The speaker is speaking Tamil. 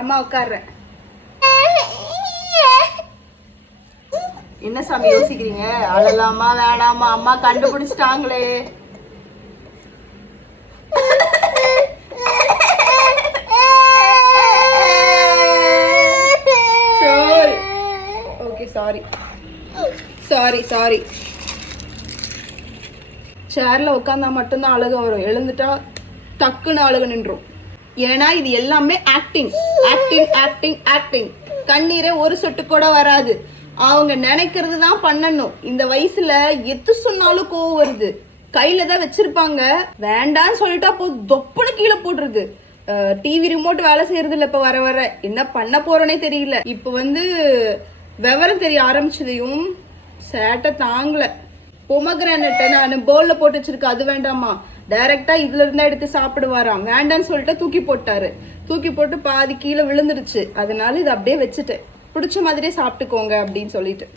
அம்மா உட்கார்றேன். என்ன சாமி யோசிக்கிறீங்க? அழலாமா வேணாமா? அம்மா கண்டுபிடிச்சிட்டாங்களே. Sorry sorry sorry. சேர்ல உட்காந்தா மட்டும்தான் அழுக வரும், எழுந்துட்டா டக்குன்னு அழுக நின்றும். ஏன்னா இது எல்லாமே ஆக்டிங் ஆக்டிங் ஆக்டிங் ஆக்டிங். கண்ணீரே ஒரு சொட்டு கூட வராது. அவங்க நினைக்கிறது தான் பண்ணணும். இந்த வயசுல எது சொன்னாலும் கோவம் வருது. கையில தான் வச்சிருப்பாங்க, வேண்டான்னு சொல்லிட்டா போதும் தொப்புன்னு கீழே போட்டுருது. டிவி ரிமோட் வேலை செய்யறது இல்ல. இப்ப வர வர என்ன பண்ண போறோன்னே தெரியல. இப்ப விவரம் தெரிய ஆரம்பிச்சதையும் சேட்டை தாங்கல. பொமக்ரானட்டை நான் பவுல்ல போட்டு வச்சிருக்கேன், அது வேண்டாமா, டைரக்டா இதுல இருந்தா எடுத்து சாப்பிடுவாராம். வேண்டான்னு சொல்லிட்டு தூக்கி போட்டாரு. தூக்கி போட்டு பாதி கீழே விழுந்துருச்சு. அதனால இதை அப்படியே வச்சுட்டேன், பிடிச்ச மாதிரியே சாப்பிட்டுக்கோங்க அப்படின்னு சொல்லிட்டு.